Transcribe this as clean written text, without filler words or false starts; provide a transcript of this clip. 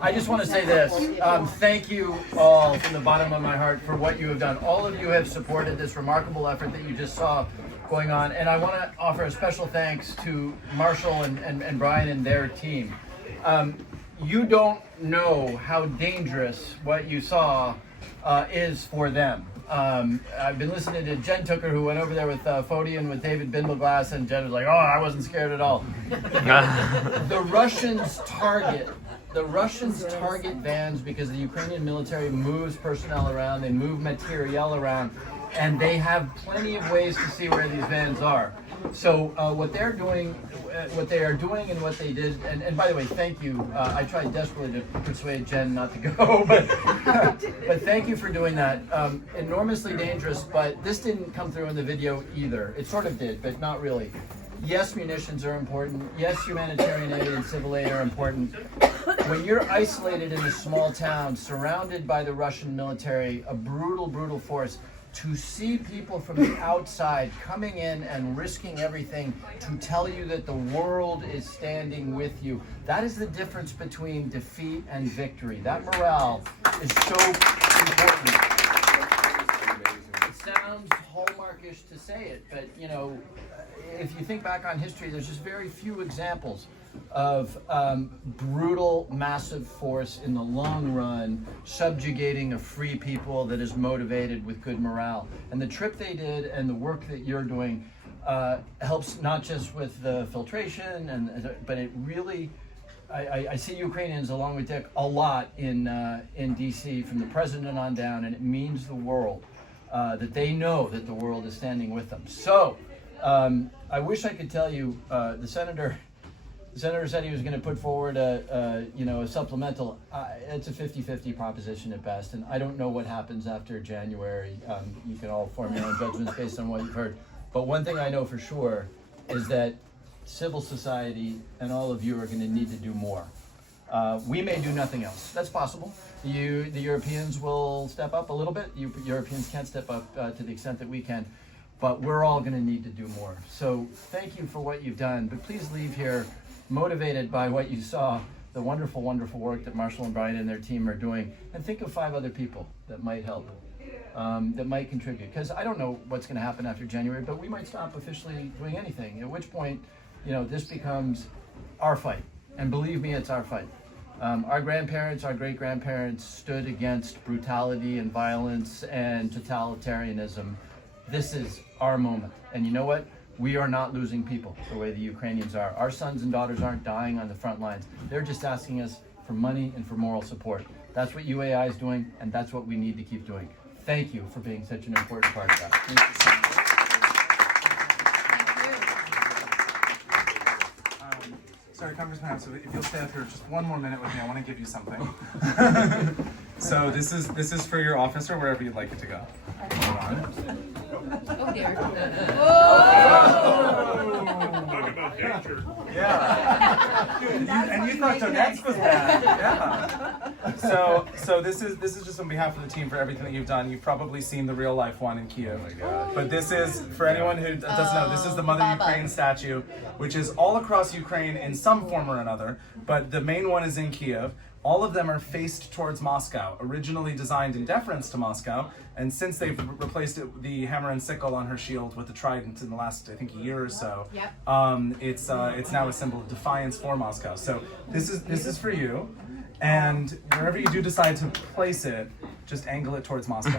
I just want to say this. Thank you all from the bottom of my heart for what you have done. All of you have supported this remarkable effort that you just saw going on. And I want to offer a special thanks to Marshall and Brian and their team. You don't know how dangerous what you saw is for them. I've been listening to Jen Tooker, who went over there with Fody and with David Bindleglass, and Jen was like, "Oh, I wasn't scared at all." The Russians target vans because the Ukrainian military moves personnel around, they move materiel around, and they have plenty of ways to see where these vans are. So what they are doing and what they did, and by the way, thank you. I tried desperately to persuade Jen not to go, but thank you for doing that. Enormously dangerous, but this didn't come through in the video either. It sort of did, but not really. Yes, munitions are important. Yes, humanitarian aid and civil aid are important. When you're isolated in a small town, surrounded by the Russian military, a brutal, brutal force, to see people from the outside coming in and risking everything to tell you that the world is standing with you, that is the difference between defeat and victory. That morale is so important. It sounds hallmarkish to say it, but you know, if you think back on history, there's just very few examples of brutal, massive force in the long run subjugating a free people that is motivated with good morale. And the trip they did and the work that you're doing helps not just with the filtration, but it really, I see Ukrainians along with Dick a lot in DC from the president on down, and it means the world that they know that the world is standing with them. So I wish I could tell you the senator said he was going to put forward a supplemental. It's a 50-50 proposition at best, and I don't know what happens after January. You can all form your own judgments based on what you've heard. But one thing I know for sure is that civil society and all of you are going to need to do more. We may do nothing else. That's possible. The Europeans will step up a little bit. Europeans can't step up to the extent that we can. But we're all going to need to do more. So thank you for what you've done. But please leave here motivated by what you saw, the wonderful, wonderful work that Marshall and Brian and their team are doing. And think of 5 other people that might help, that might contribute. Because I don't know what's going to happen after January, but we might stop officially doing anything. At which point, this becomes our fight. And believe me, it's our fight. Our grandparents, our great-grandparents stood against brutality and violence and totalitarianism. This is our moment. And you know what? We are not losing people the way the Ukrainians are. Our sons and daughters aren't dying on the front lines. They're just asking us for money and for moral support. That's what UAI is doing, and that's what we need to keep doing. Thank you for being such an important part of that. Thank you so much. Sorry, Congressman Himes, so if you'll stay up here just one more minute with me, I want to give you something. So this is for your office or wherever you'd like it to go. Hold on. Oh dear. Talk about danger. Yeah. And you thought Donetsk was bad. Yeah. So this is just on behalf of the team for everything that you've done. You've probably seen the real life one in Kiev. Oh my God. But this is, for anyone who doesn't know, this is the Mother Ukraine statue, which is all across Ukraine in some form or another, but the main one is in Kiev. All of them are faced towards Moscow, originally designed in deference to Moscow, and since they've replaced the hammer and sickle on her shield with the trident in the last, I think, year or so, yep. It's now a symbol of defiance for Moscow. So this is for you, and wherever you do decide to place it, just angle it towards Moscow.